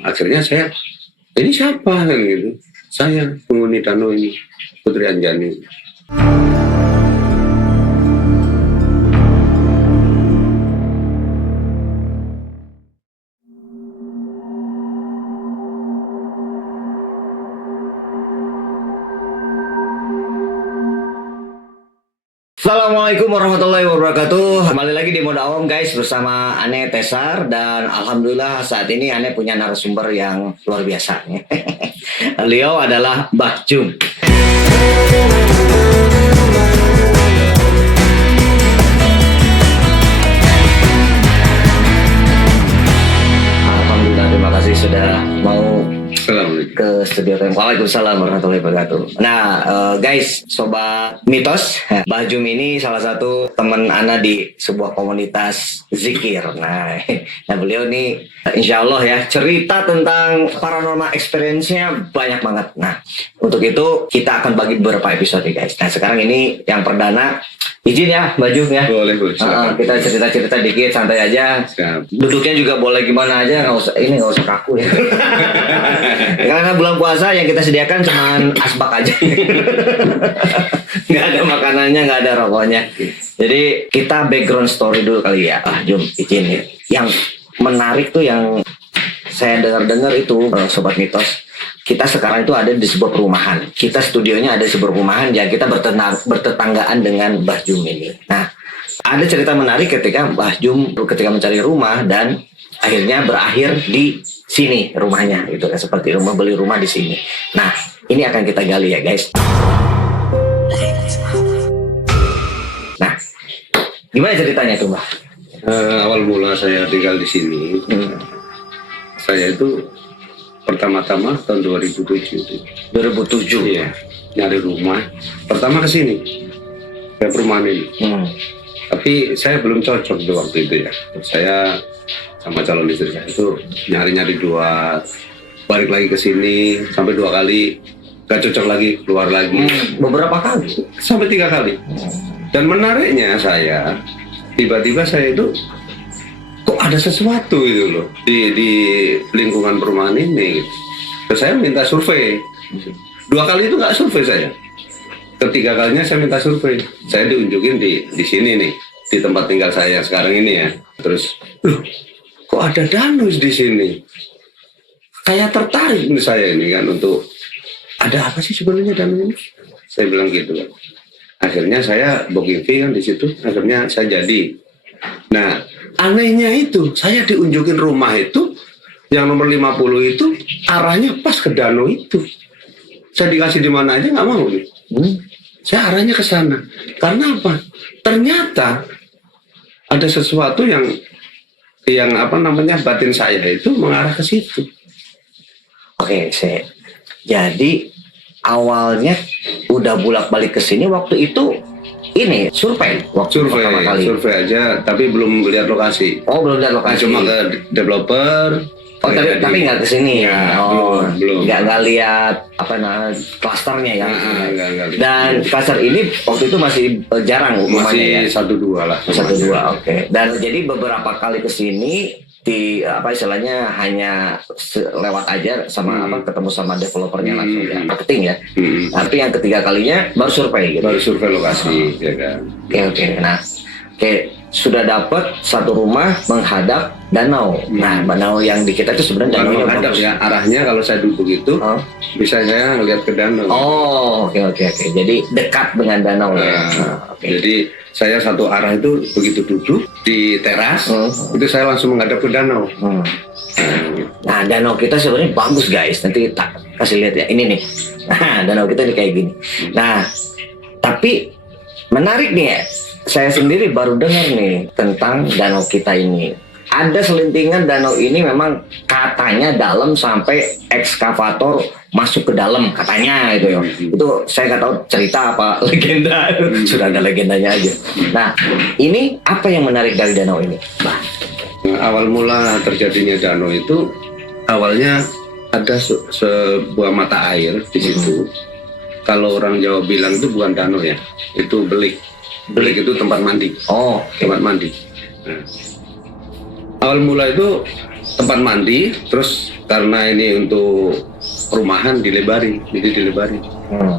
Akhirnya saya, ini siapa kan gitu? Saya penghuni danau ini, Putri Anjani. Assalamualaikum warahmatullahi wabarakatuh. Kembali lagi di Moda Awam guys bersama Ane Tesar, dan alhamdulillah saat ini Ane punya narasumber yang luar biasa. Beliau adalah Mbah Jum. Alhamdulillah, terima kasih sudah mau ke studio. Waalaikumsalam warahmatullahi wabarakatuh. Nah guys, sobat mitos, Mbah Jum ini salah satu teman Ana di sebuah komunitas zikir. Nah beliau ini insya Allah ya, cerita tentang paranormal experience-nya banyak banget. Nah untuk itu kita akan bagi beberapa episode guys. Nah sekarang ini yang perdana, izin ya Mbah Jum ya. Boleh. Kita cerita-cerita dikit, santai aja. Siap. Duduknya juga boleh gimana aja, nggak usah kaku ya. Karena bulan puasa yang kita sediakan cuma asbak aja. Nggak ada makanannya, nggak ada rokoknya. Jadi kita background story dulu kali ya. Jum, izin ya. Yang menarik tuh yang saya dengar itu, sobat mitos, kita sekarang itu ada di sebuah perumahan. Kita studionya ada di sebuah perumahan yang kita bertetanggaan dengan Mbah Jum ini. Nah, ada cerita menarik ketika Mbah Jum ketika mencari rumah dan akhirnya berakhir di sini rumahnya, gitu kan, seperti beli rumah di sini. Nah, ini akan kita gali ya guys. Nah, gimana ceritanya tuh Mbah? Awal mula saya tinggal di sini, saya itu pertama-tama tahun 2007. 2007. Iya, nyari rumah. Pertama ke sini, ke perumahan ini. Tapi saya belum cocok di waktu itu ya. Saya sama calon istri saya itu nyari-nyari balik lagi ke sini sampai 2 kali, gak cocok lagi, keluar lagi. Beberapa kali? Sampai 3 kali. Dan menariknya tiba-tiba saya itu kok ada sesuatu itu loh di lingkungan perumahan ini. Terus saya minta survei. 2 kali itu nggak survei saya. Ketiga kalinya saya minta survei. Saya diunjukin di sini nih, di tempat tinggal saya sekarang ini ya. Terus, kok ada danau di sini? Kayak tertarik nih saya ini kan untuk ada apa sih sebenarnya danau ini? Saya bilang gitu kan. Akhirnya saya booking fee kan di situ. Akhirnya saya jadi. Nah, anehnya itu saya diunjukin rumah itu yang nomor 50 itu arahnya pas ke danau itu. Saya dikasih di mana aja nggak mau nih. Saya arahnya ke sana. Karena apa? Ternyata ada sesuatu yang batin saya itu mengarah ke situ. Oke, jadi awalnya udah bolak-balik ke sini waktu itu ini survei pertama kali. Survei aja, tapi belum lihat lokasi. Oh, belum lihat lokasi. Cuma ke developer. Oh, tapi nggak kesini ya? Belum. Nggak lihat klasternya ya? Nggak. Dan klaster ini waktu itu masih jarang Masih rumahnya ya? 1-2 lah. 1-2, oke. Dan jadi beberapa kali kesini istilahnya hanya lewat aja sama ketemu sama developernya langsung ya, marketing ya. Tapi yang ketiga kalinya baru survei gitu. Baru survei lokasi ya kan. Oke. Nah, sudah dapat satu rumah menghadap danau. Nah, danau yang di kita itu sebenarnya danau yang menghadap ya, arahnya kalau saya duduk itu bisa saya lihat ke danau. Oh, oke. Jadi dekat dengan danau ya. Jadi saya satu arah itu begitu duduk di teras, itu saya langsung menghadap ke danau. Nah, danau kita sebenarnya bagus guys. Nanti tak kasih lihat ya. Ini nih. Nah, danau kita ini kayak gini. Nah, tapi menarik nih ya. Saya sendiri baru dengar nih tentang danau kita ini. Ada selintingan danau ini memang katanya dalam sampai ekskavator masuk ke dalam katanya gitu ya. Itu saya nggak tahu cerita apa legenda. Sudah ada legendanya aja. Nah, ini apa yang menarik dari danau ini, Mbah? Awal mula terjadinya danau itu awalnya ada sebuah mata air di situ. Kalau orang Jawa bilang itu bukan danau ya, itu belik. Belik itu tempat mandi. Oh, tempat mandi. Nah, awal mula itu tempat mandi, terus karena ini untuk perumahan dilebari, jadi dilebari.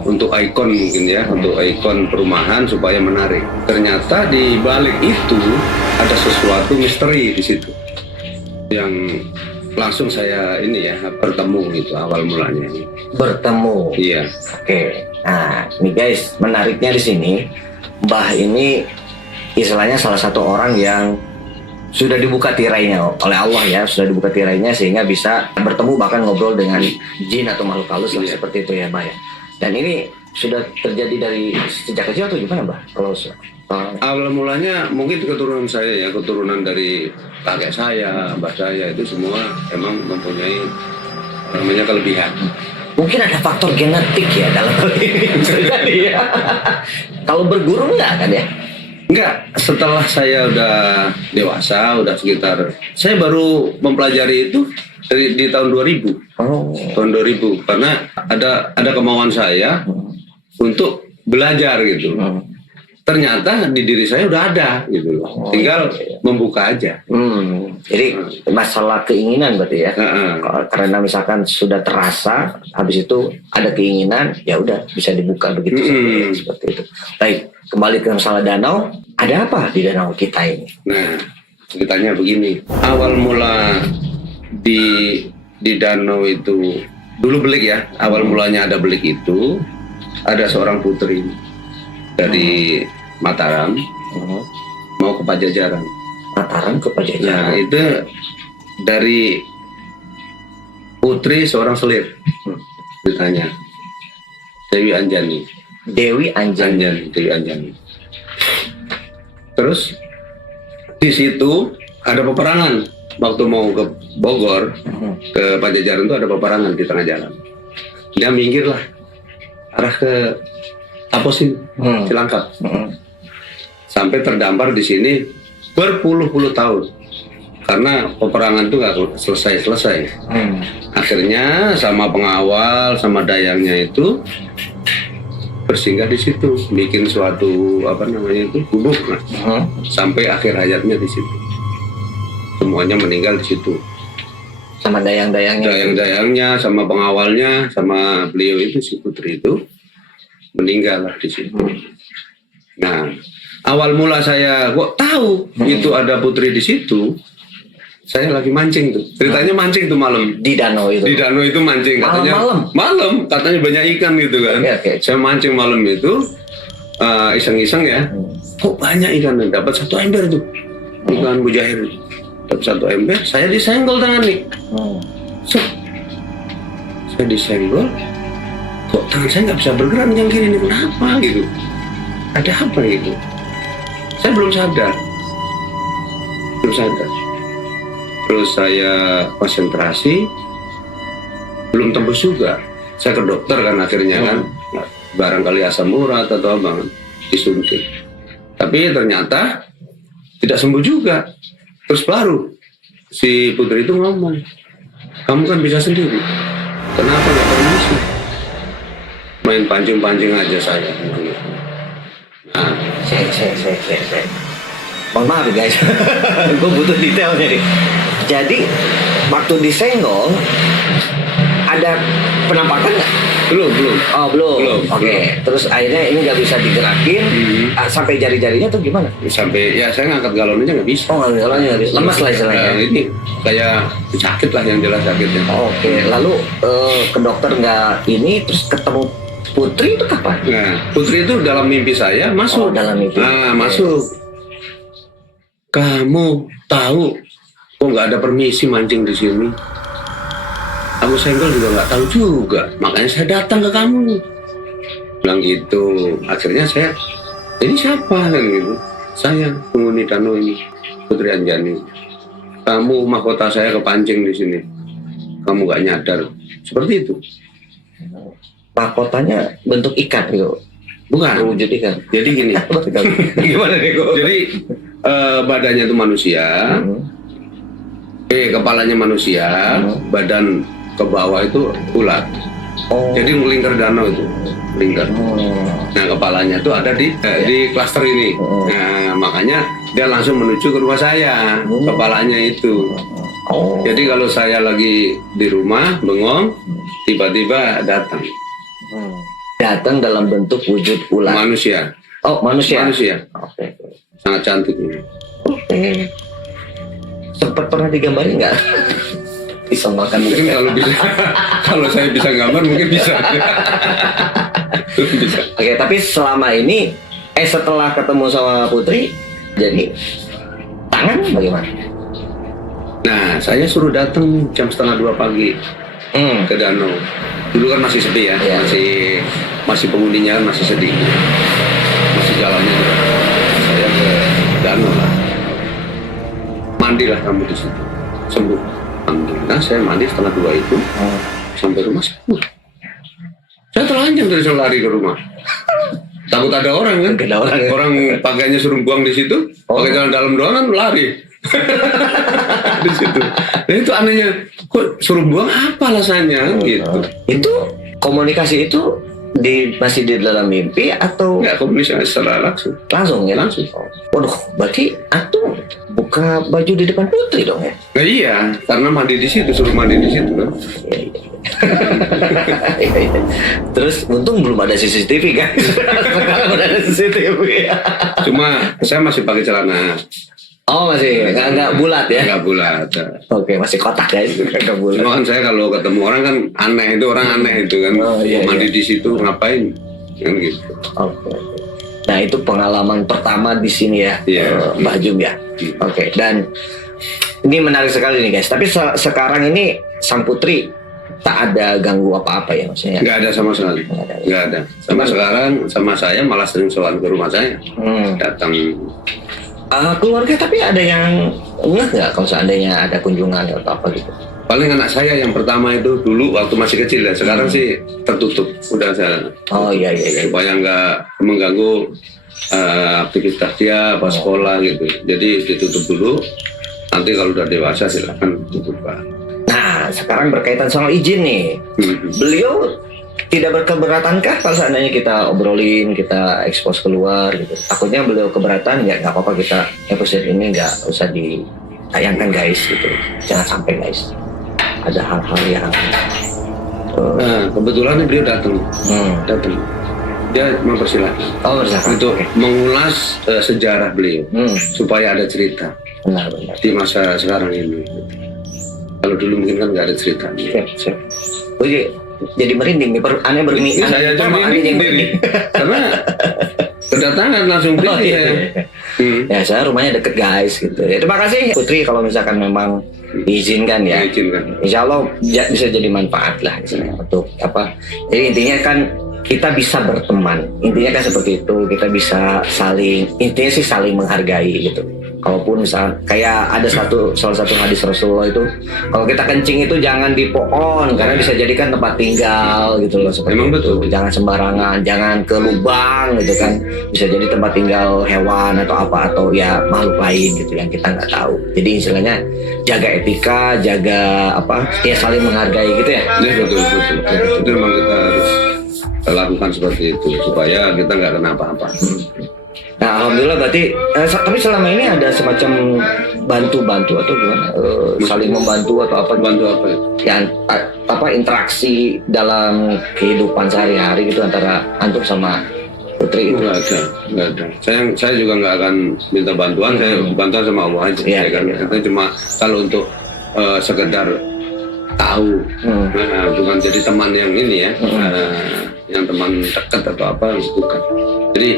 Untuk ikon mungkin ya, untuk ikon perumahan supaya menarik. Ternyata di balik itu ada sesuatu misteri di situ yang langsung saya ini ya bertemu itu awal mulanya. Bertemu. Iya. Oke. Nah, ini guys, menariknya di sini Mbah ini istilahnya salah satu orang yang sudah dibuka tirainya oleh Allah ya, sudah dibuka tirainya sehingga bisa bertemu bahkan ngobrol dengan jin atau makhluk halus lah, seperti itu ya Mbah ya. Dan ini sudah terjadi dari sejak kecil atau gimana Mbah? Kalau awal mulanya mungkin keturunan saya ya, keturunan dari kakek saya, mbah saya itu semua emang mempunyai namanya kelebihan. mungkin ada faktor genetik ya dalam hal ini bisa jadi ya. Kalau berguru enggak kan ya? Enggak, setelah saya udah dewasa, udah sekitar, saya baru mempelajari itu di tahun 2000. Oh. Tahun 2000, karena ada kemauan saya untuk belajar gitu. Ternyata di diri saya udah ada gitu loh. Tinggal membuka aja. Jadi masalah keinginan berarti ya. Karena misalkan sudah terasa, habis itu ada keinginan, ya udah bisa dibuka begitu saja, seperti itu. Baik, kembali ke masalah danau. Ada apa di danau kita ini? Nah, ceritanya begini. Awal mula di danau itu dulu belik ya. Awal mulanya ada belik itu ada seorang putri dari Mataram mau ke Pajajaran. Mataram ke Nah, Pajajaran. itu dari putri seorang selir. Ditanya Dewi Anjani. Dewi Anjani. Dewi Anjani. Terus di situ ada peperangan waktu mau ke Bogor, ke Pajajaran itu ada peperangan di tengah jalan. Dia minggir lah arah ke Taposin, Cilangkap. Sampai terdampar di sini berpuluh-puluh tahun karena peperangan itu nggak selesai. Akhirnya sama pengawal sama dayangnya itu bersinggah di situ, bikin suatu gubuk, sampai akhir hayatnya di situ. Semuanya meninggal di situ. Sama dayang-dayangnya. Dayang-dayangnya sama pengawalnya sama beliau itu, si putri itu meninggal lah di situ. Nah, awal mula saya kok tahu itu ada putri di situ. Saya lagi mancing tuh. Ceritanya mancing tuh malam. Di danau itu. Di danau itu mancing katanya. Malam katanya banyak ikan gitu kan. Okay. Saya mancing malam itu iseng-iseng ya. Kok banyak ikan? Dapat satu ember tuh. Bukan mujahir. Dapat satu ember, saya disenggol tangan nih. Saya disenggol. Kok tangan saya nggak bisa bergerak yang kiri ini, kenapa gitu? Ada apa gitu? Saya belum sadar. Terus saya konsentrasi, belum tembus juga. Saya ke dokter kan akhirnya kan, barangkali asam urat atau apa kan, disuntik. Tapi ternyata tidak sembuh juga. Terus baru si putri itu ngomong, kamu kan bisa sendiri, kenapa nggak permisi? Main pancing-pancing aja saya. Nah, saya. Mohon maaf ya guys, gue butuh detailnya nih. Jadi waktu disenggol ada penampakan nggak? belum. Oh belum. Oke. Terus akhirnya ini nggak bisa digerakin sampai jari-jarinya tuh gimana? Sampai ya saya ngangkat galon aja nggak bisa. Oh galonnya nggak bisa. Lemas lah istilahnya. Ini kayak sakit lah yang jelas sakitnya. Oke. Lalu ke dokter nggak ini, terus ketemu putri itu kapan? Nah, putri itu dalam mimpi saya masuk. Oh, dalam mimpi. Nah, masuk. Kamu tahu kok nggak ada permisi mancing di sini? Aku senggol juga nggak tahu juga, makanya saya datang ke kamu. Bilang gitu. Akhirnya saya, ini siapa kan gitu? Saya penghuni danau ini, Putri Anjani. Kamu mahkota saya kepancing di sini. Kamu nggak nyadar. Seperti itu. Mahkotanya bentuk ikan gitu. Bukan. Wujud ikan. Jadi gini. Gimana nih kok? Jadi badannya itu manusia, kepalanya manusia, badan ke bawah itu ular. Jadi melingkar danau itu, melingkar. Nah kepalanya itu ada di klaster ini. Nah makanya dia langsung menuju ke rumah saya, kepalanya itu. Oh. Jadi kalau saya lagi di rumah bengong, tiba-tiba datang Datang dalam bentuk wujud ular. manusia, Oh, manusia. Oke. sangat cantik. Oke. Sempat pernah digambarin nggak? Bisa makan Mungkin kalau bisa, kalau saya bisa gambar mungkin bisa. Bisa. Oke, tapi selama ini setelah ketemu sama Putri, jadi tangan bagaimana? Nah, saya suruh datang jam 1:30 pagi ke danau. Dulu kan masih sepi ya, Iya. masih penghuninya kan masih sedih, masih jalannya. Saya ke danau lah, mandilah kamu di situ, sembuh. Alhamdulillah saya mandi 1:30 itu, sampai rumah sembuh. Saya telanjang dari sana lari ke rumah. Takut ada orang kan? Nggak ada orang, ya? Orang pakainya suruh buang di situ, pakai jalan dalam doang kan lari. Di situ. Nah itu anehnya, kok suruh buang apa alasannya gitu. Itu komunikasi itu masih di dalam mimpi atau Nggak komunikasi secara langsung. langsung ya? Langsung. Waduh, berarti antum buka baju di depan Putri dong ya? Nah iya, karena mandi di situ, suruh mandi di situ kan. Terus untung belum ada CCTV kan? Sekarang udah ada CCTV. Cuma saya masih pakai celana, Oh masih nggak bulat ya? nggak bulat. Oke, masih kotak ya, nggak bulat. Cuma kan saya kalau ketemu orang kan aneh itu, orang aneh itu kan. Oh, iya, Mandi iya. di situ ngapain? Kan gitu. Oke. Nah itu pengalaman pertama di sini ya, Iya. Mbak Jum ya. Oke. Dan ini menarik sekali nih guys. Tapi sekarang ini Sang Putri tak ada ganggu apa-apa ya maksudnya? Nggak ada sama sekali. Nggak ada. Nggak ada. Sama sekarang sama saya malah sering sowan ke rumah saya. Datang. Keluarga tapi ada yang nggak kalau seandainya ada kunjungan atau apa gitu? Paling anak saya yang pertama itu dulu waktu masih kecil ya. Sekarang sih tertutup. Udah saya Oh iya. supaya nggak mengganggu aktivitas dia pas sekolah gitu. Jadi ditutup dulu. Nanti kalau udah dewasa silakan dibuka. Nah sekarang berkaitan soal izin nih. Beliau tidak berkeberatankah kalau seandainya kita obrolin, kita ekspos keluar gitu? Takutnya beliau keberatan, ya nggak apa-apa kita episode ini nggak usah ditayangkan guys gitu. Jangan sampai guys ada hal-hal yang Nah, kebetulan beliau datang. Datang. Dia mempersilahkan oh misalkan untuk mengulas sejarah beliau supaya ada cerita benar. di masa sekarang ini. Kalau dulu mungkin kan nggak ada ceritanya. Siap. Oke, jadi merinding nih, aneh bermimpi. Saya aja merinding sendiri karena kedatangan langsung Oh, beli iya. saya. Ya saya rumahnya deket guys gitu. Ya, terima kasih Putri kalau misalkan memang diizinkan ya. Diizinkan. Insya Allah bisa jadi manfaat lah misalnya untuk apa. Jadi intinya kan kita bisa berteman. Intinya kan seperti itu. Kita bisa intinya sih saling menghargai gitu. Kalaupun misal kayak ada salah satu hadis Rasulullah itu, kalau kita kencing itu jangan di pohon karena bisa jadikan tempat tinggal gitu loh. Seperti Emang itu. betul. Jangan sembarangan, jangan ke lubang gitu kan. Bisa jadi tempat tinggal hewan atau apa atau ya makhluk lain gitu yang kita nggak tahu. Jadi istilahnya jaga etika, jaga apa ya saling menghargai gitu ya. Ya betul. Itu memang kita harus lakukan seperti itu supaya kita nggak kena apa-apa. Nah alhamdulillah berarti tapi selama ini ada semacam bantu atau gimana saling membantu atau apa Bantu apa ya? yang apa interaksi dalam kehidupan sehari-hari gitu antara antum sama Putri itu. Nggak ada. Saya juga nggak akan minta bantuan. Saya bantuan sama Allah aja. Iya, Ya kan? iya. Itu cuma kalau untuk sekedar tahu, bukan jadi teman yang ini ya, yang teman dekat atau apa, bukan. Jadi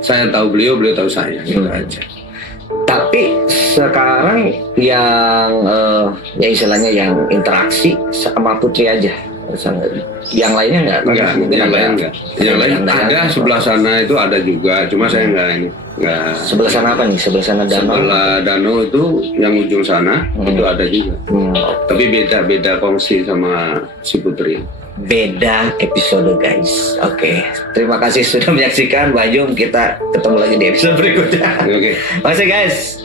saya tahu beliau tahu saya, gitu aja. Tapi sekarang yang ya istilahnya yang interaksi sama Putri aja. Yang lainnya Enggak, mungkin yang ada- lain enggak. Yang lain ada sebelah sana itu ada juga, cuma saya enggak. Sebelah sana apa nih? Sebelah sana danau. Sebelah danau itu yang ujung sana itu ada juga. Tapi beda kongsi sama si Putri. Beda episode guys. Oke. Terima kasih sudah menyaksikan. Mbak Jum, kita ketemu lagi di episode berikutnya. Oke. Makasih guys.